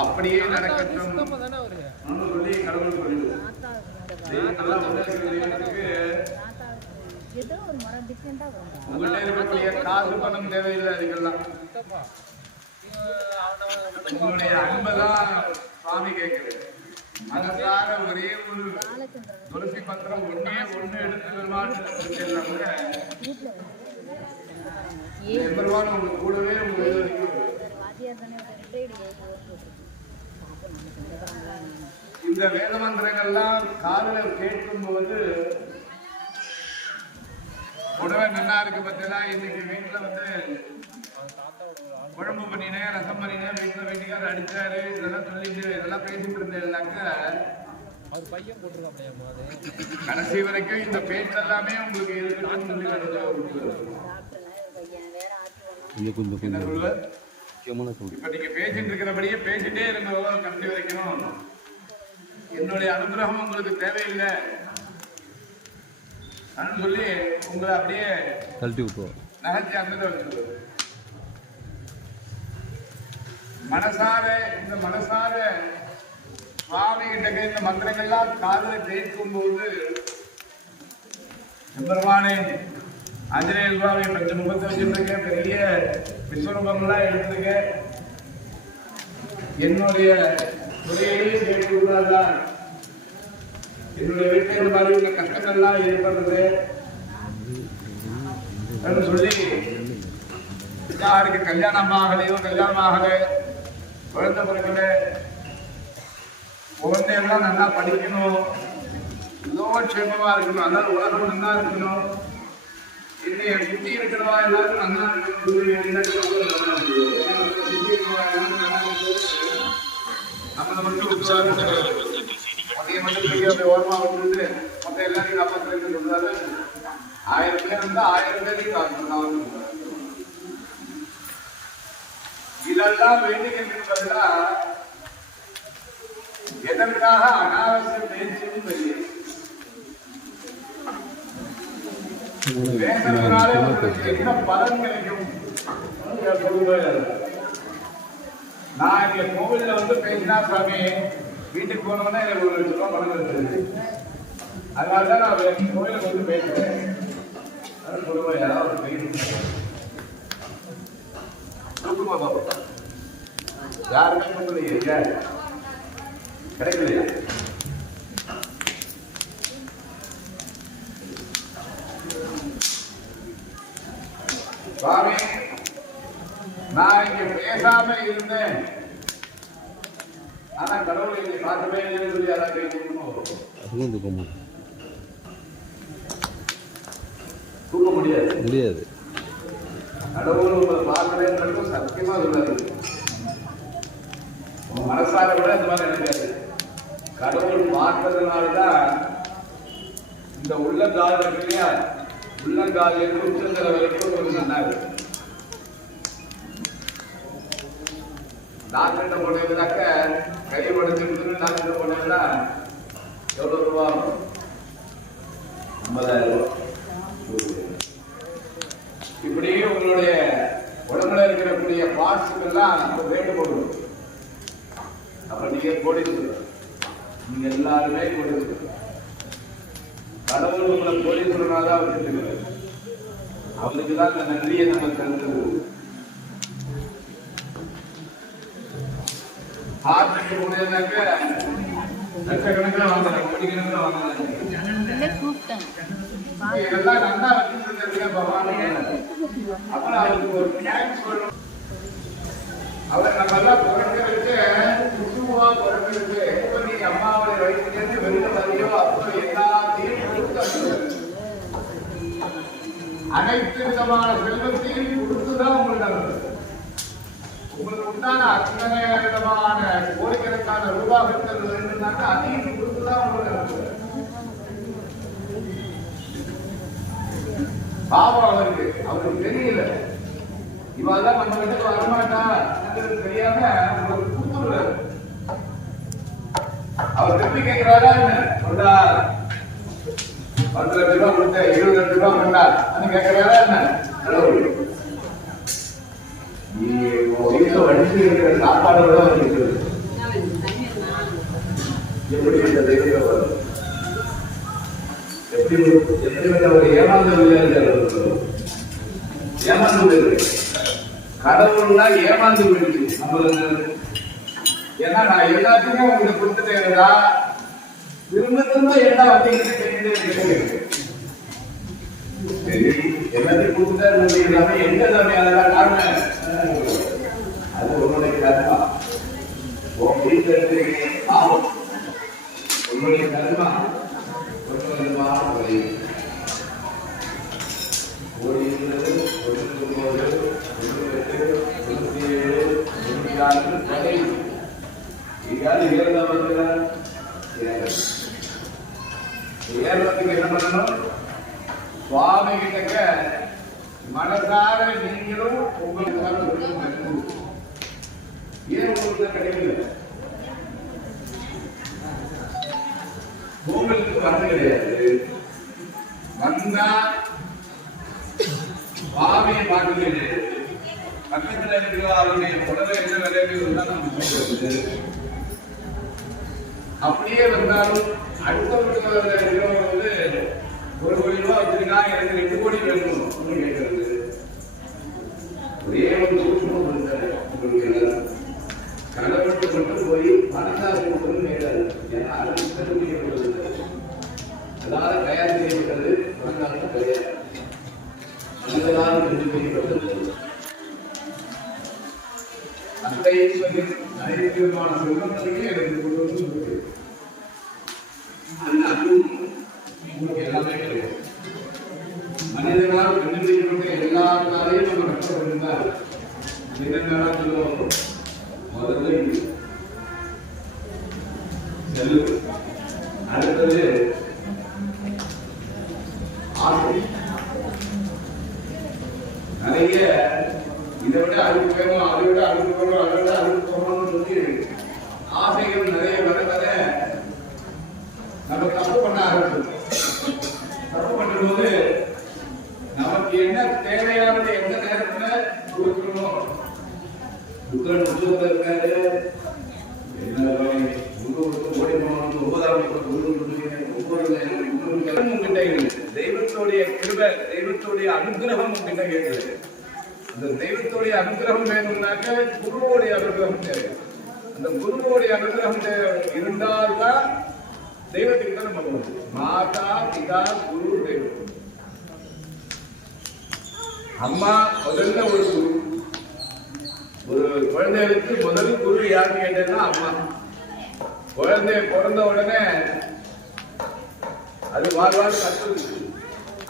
அப்படியே நடக்கட்டும் சொல்லி கடவுள் சொல்லுது. உங்கள்கிட்ட இருக்கக்கூடிய காசு பணம் தேவையில்லை. அதுக்கெல்லாம் உங்களுடைய அன்பதான் சுவாமி கேட்குது. மனசார ஒரே ஒரு துளசி பத்திரம் ஒன்னே ஒண்ணு எடுத்து பெருமாள் உங்களுக்கு கூடவே இந்த வேத மந்திரங்கள்லாம் காதல கேட்கும் போது உடவே நல்லா இருக்கு. பத்திலாம் இன்னைக்கு வீட்டுல வந்து குழம்பு பண்ணினேன், ரசம் பண்ணினேன், வீட்டுல வீட்டுக்காரர் அடிச்சாரு, இதெல்லாம் சொல்லிட்டு இதெல்லாம் பேசிட்டு இருந்தேன்னாக்க கடைசி வரைக்கும் இந்த பேச்சு எல்லாமே உங்களுக்கு இருக்கணும்னு சொல்லி இப்ப நீங்க பேசிட்டு இருக்கிறபடியே பேசிட்டே இருங்க கடைசி வரைக்கும். என்னுடைய அனுகிரகம் உங்களுக்கு தேவையில்லை சொல்லி உங்களை அப்படியே கழட்டி விட்டுவோம். நகர்ச்சி அந்த வச்சுருவோம். மனசார சுவாமி கிட்ட இந்த மந்திரங்கள்லாம் காதல கேட்கும் போது பெருமானே ஆஞ்சநேய சுவாமி பஞ்சமுகத்தை வச்சிருக்க, பெரிய விஸ்வரூபங்கள்லாம் எடுத்துருக்க, என்னுடைய துறையையும் கேட்டுள்ளாதான் என்னுடைய வீட்டில் இந்த மாதிரி உள்ள கஷ்டங்கள்லாம் ஏற்படுறது சொல்லி யாருக்கு கல்யாணம் ஆகலையோ, கல்யாணம் ஆகல, குழந்தை பிறக்கல, குழந்தையெல்லாம் நல்லா படிக்கணும், ஏதோ க்ஷேமமா இருக்கணும், அதாவது உலகம் நல்லா இருக்கணும், என்னைய சுத்தி இருக்கிறவா எல்லாரும் நல்லா நம்மளை மட்டும் உற்சாகம் மத்திய மட்டும் ஓரமா விட்டுட்டு மற்ற எல்லாத்தையும் காப்பாற்று சொல்றாரு. 1000 பேர் இருந்தா 1000 பேரையும் காப்பாற்றலாம். இதெல்லாம் வேண்டிக்கிறதுனா எதற்காக அனாவசிய பேச்சும் தெரியும். பேசுறதுனால உங்களுக்கு என்ன பலன் கிடைக்கும்? நான் இங்க கோவில்ல வந்து பேசினா சாமி வீட்டுக்கு போனோம்னா எனக்கு 1 லட்சம் ரூபாய் பணம் கிடைச்சது. அதனாலதான் நான் கோவிலுக்கு வந்து பேசுறேன். சொல்லுவேன் யாராவது யாருமே கிடைக்கலையா? சுவாமி நான் இங்க பேசாம இருந்தேன், ஆனா கடவுளை இங்க பார்க்கவே இல்லைன்னு சொல்லி யாராவது கேட்கணும். தூக்க முடியாது. கடவுள் உங்களை பார்க்கவே சத்தியமா சொல்லாது. உங்க மனசார விட இந்த மாதிரி நினைக்காது. கடவுள் பார்த்ததுனாலதான் இந்த உள்ளங்கால் இருக்கு இல்லையா, உள்ளங்கால் உச்சந்தர வரைக்கும் ஒரு சொன்னாரு. டாக்டர்கிட்ட போனதுனாக்க கை உடைச்சிருக்கு, டாக்டர் போனதுன்னா எவ்வளவு ரூபா? 50,000 ரூபாய். இப்படி உங்களுடைய உடம்புல இருக்கக்கூடிய பார்ட்ஸுக்கெல்லாம் ரேட்டு போடுவோம். அப்ப நீங்க கோடீஸ்வரர், நீங்க எல்லாருமே கோடீஸ்வரர். கடவுள் உங்களை கோடீஸ்வரனாதான் வச்சிருக்கிறார். அவருக்கு தான் இந்த நன்றியை நம்ம தந்தது. ஹார்ட் முடியாதாக்க லட்சக்கணக்கில் வாங்கலாம், கோடிக்கணக்கில் வாங்கலாம். இதெல்லாம் நல்லா வச்சிருக்க பகவான். அப்புறம் அவருக்கு ஒரு தேங்க்ஸ் சொல்லணும். அவர் நம்ம எல்லாம் பிறக்க வச்சு சுசுவா பிறக்க வச்சு எப்ப நீங்க அம்மாவுடைய வயசுலேருந்து வெளில வரையோ அப்போ எல்லாத்தையும் அனைத்து விதமான செல்வத்தையும் கொடுத்துதான் உங்களுக்கு உங்களுக்கு உண்டான அத்தனை விதமான கோடிக்கணக்கான ரூபாய்கள் வேண்டும்னாக்க அதையும் கொடுத்துதான் உங்களுக்கு பாவம். அவருக்கு தெரியல, இவெல்லாம் நம்ம கிட்ட வரமாட்டா தெரியாம உங்களுக்கு கொடுத்துடுறாரு. அவர் திருப்பி கேட்கிறாரா என்ன 10 லட்சம் ரூபாய் கொடுத்த 20 லட்சம் ரூபாய் பண்ணா கேட்கிறாரா என்ன? நீ வீட்டுல வடிச்சு இருக்கிற சாப்பாடு கூட இருக்குது. எப்படி இந்த தெய்வத்தை வரும்? எப்படி ஒரு ஏமாந்தவில்லை, ஏமாந்து கடவுள்னா ஏமாந்து போயிடுச்சு நம்மளுக்கு. ஏன்னா நான் எல்லாத்தையுமே உங்களுக்கு கொடுத்துட்டேன்டா, திரும்ப திரும்ப என்ன வந்தீங்கன்னு தெரிஞ்சு சரி எல்லாத்தையும் கொடுத்துட்டா எல்லாமே எங்க தம்பி அதெல்லாம் காரணம் அது உன்னுடைய கர்மா. உன் வீட்டில் இருக்கிறீங்க உன்னுடைய கர்மா கொஞ்சம் கொஞ்சமாக குறையும். ஓடியிருந்தது 99, 98, 97, 94 குறையும். எங்கேயாவது ஏறதா வருதுல ஏறதுக்கு என்ன பண்ணணும்? சுவாமி கிட்ட மனசார நீங்களும் உங்களுக்காக ஏன் உங்களுக்கு கிடைக்கல? உங்களுக்கு வந்து கிடையாது. வந்தா சுவாமியை பார்க்க கிடையாது. பக்கத்தில் இருக்கிற அவருடைய உடலை என்ன விளையாட்டு அப்படியே வந்தாலும் அடுத்தவங்களுக்கு இருக்கிறவங்க வந்து 1 கோடி ரூபாய் வச்சிருக்கா, எனக்கு 2 கோடி வேணும் கேட்கறது. ஒரே ஒரு சூட்சமும் உங்களுக்கு கடவுளுக்கு மட்டும் போய் மனசாக கொடுக்கணும் கேட்காது. ஏன்னா அது செய்யப்படுவது அதாவது தயார் செய்யப்பட்டது மனசாக கிடையாது, மனிதனால் செய்யப்பட்டது. அந்த அனைத்து விதமான செல்வத்தையுமே எனக்கு கொண்டு வந்து இருக்கு. அந்த உங்களுக்கு எல்லாமே கிடையாது. மனிதனால் கண்டுபிடிக்கப்பட்ட எல்லா காலையும் நம்ம கஷ்டப்பட்டிருந்தால் என்னென்ன சொல்லுவோம்? முதல்ல செல்வம், அடுத்தது ஆசை. நிறைய இதை விட அதுக்கு வேணும், அதை விட அதுக்கு போகணும், அதை விட அதுக்கு போகணும்னு சொல்லி ஆசைகள் நிறைய வர வர நம்ம தப்பு பண்ண ஆரம்பிச்சோம். தப்பு பண்ணும்போது நமக்கு என்ன தேவையானது எந்த நேரத்துல கொடுக்கணும்? புத்தன் புத்தகத்தில் இருக்காரு, என்ன ஓடி போகணும், 9ஆம் உங்ககிட்ட இருக்கு. தெய்வத்துடைய கிருபை, தெய்வத்துடைய அனுகிரகம் உங்ககிட்ட இருக்குது. அந்த தெய்வத்துடைய அனுகிரகம் வேணும்னாக்க குருவோடைய அனுகிரகம் தேவை. அந்த குருவோடைய அனுகிரகம் இருந்தால்தான் தெய்வத்துக்கு தான் நம்ம போகணும். மாதா பிதா குரு தெய்வம். அம்மா முதல்ல ஒரு குரு. ஒரு குழந்தைகளுக்கு முதல் குரு யாருன்னு கேட்டதுன்னா அம்மா. குழந்தை பிறந்த உடனே அது வாழ்வாறு கத்துது,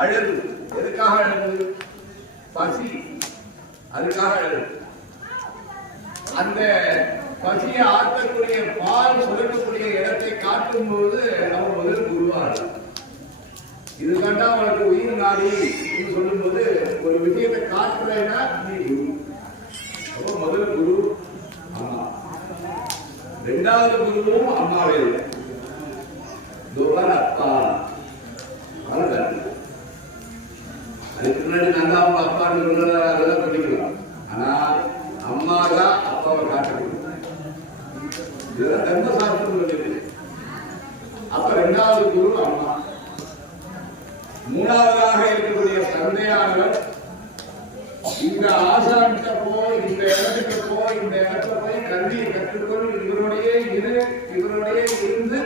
அழுது. எதுக்காக அழுது? பசி, அதுக்காக அழுது. அந்த பசியை ஆற்றக்கூடிய பால் சுரக்கக்கூடிய இடத்தை காட்டும் போது நம்ம முதல் குருவார். இது கண்டா அவனுக்கு உயிர் நாடி சொல்லும் போது ஒரு விஷயத்தை காட்டுறேன்னா நீ குரு. அப்போ முதல் குரு அம்மா. 2வது குருவும் அம்மாவே இல்லை. அப்பா அதுக்கு முன்னாடி நாங்க அவங்க அப்பான்னு அதெல்லாம் பண்ணிக்கலாம். ஆனா அம்மா தான் அப்பாவை காட்டணும். இதுதான் தர்மசாஸ்திரம் சொல்லுது. அப்ப 2வது குரு அம்மா. 3வதாக இருக்கக்கூடிய தந்தையானவர் இந்த ஆசான்கிட்ட போய், இந்த இடத்துக்கு போய், இந்த இடத்துல போய் கல்வியை கற்றுக்கொள், இவருடைய இருந்து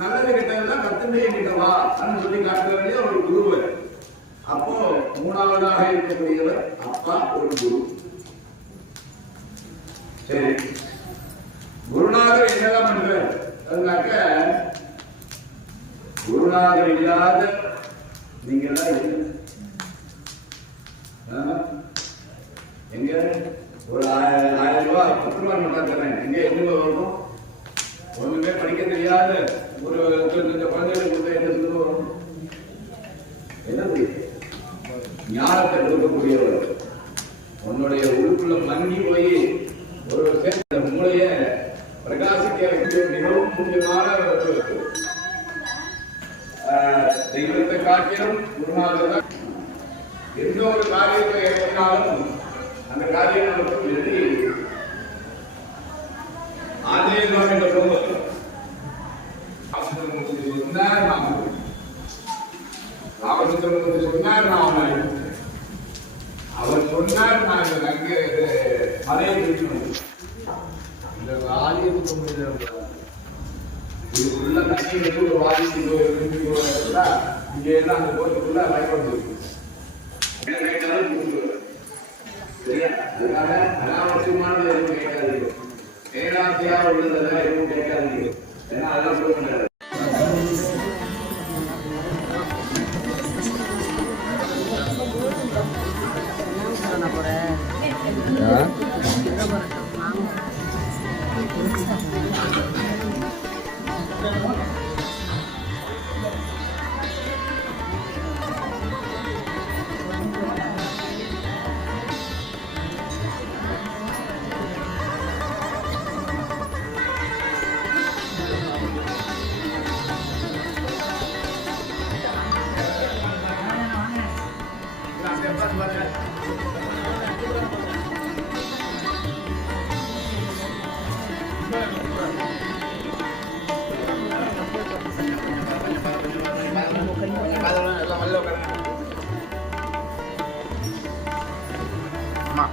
நல்லது கிட்டதான் கத்துமையை கிட்டவா அப்படின்னு சொல்லி காட்ட வேண்டிய ஒரு குரு. அப்போ 3வதாக இருக்கக்கூடியவர் அப்பா, ஒரு குரு. சரி, குருநாதர் என்னதான் பண்றாருனாக்க, குருநாதர் இல்லாத நீங்க எல்லாம் இல்லை. எங்க ஒரு 1000 ரூபாய் 10 ரூபாய் நோட்டா தரேன், எங்க எங்க வரும்? ஒண்ணுமே படிக்க தெரியாத ஒரு குழந்தைகளுக்கு கொடுத்த என்ன சொல்லுவோம்? என்ன ஞானத்தை கொடுக்கக்கூடியவர். உன்னுடைய உறுப்புள்ள மங்கி போய் ஒரு மூளைய பிரகாசிக்க வேண்டிய மிகவும் முக்கியமான தெய்வத்தை காட்டிலும் குருநாதர் தான். எந்த ஒரு காரியத்தை ஏற்பட்டாலும் அந்த காரியம் நமக்கு எழுதி ஆஞ்சநேய சுவாமி சொல்லும்போது ஒருத்தர் சொன்னார், நான் அவனை அனுப்பிச்சேன். அவர் சொன்னார், நான் இந்த நன்கு மலையை பிடிக்கணும். இந்த ஆலயத்துக்கு முடிஞ்ச இதுக்குள்ள தண்ணி வந்து ஒரு வாதிக்கு இங்க எல்லாம் அந்த கோயிலுக்குள்ள பயன்படுது. சரியா? அதனால அனாவசியமானது எதுவும் கேட்காதீங்க. பேராசையா உள்ளதெல்லாம் எதுவும் கேட்காதீங்க. ஏன்னா அதெல்லாம் சொல்ல முடியாது.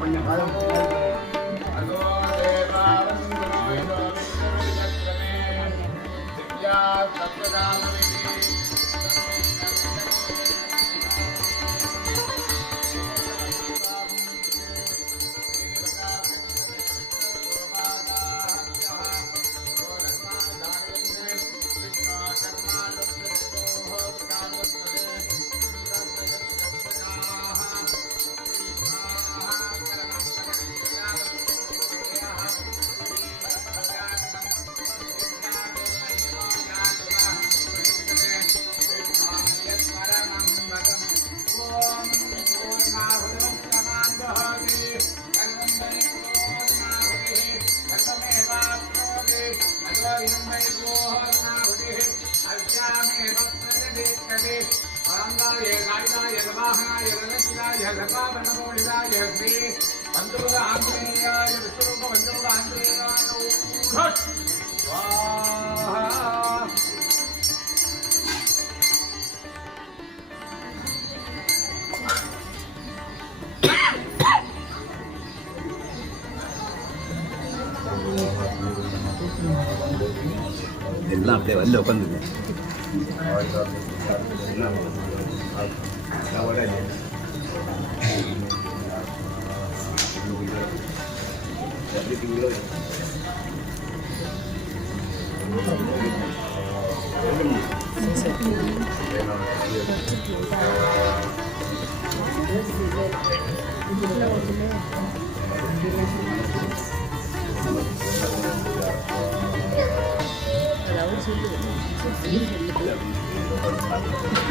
கொஞ்சம் எல்லாம் அப்படியே வெளில உட்காந்துங்க. Thank you.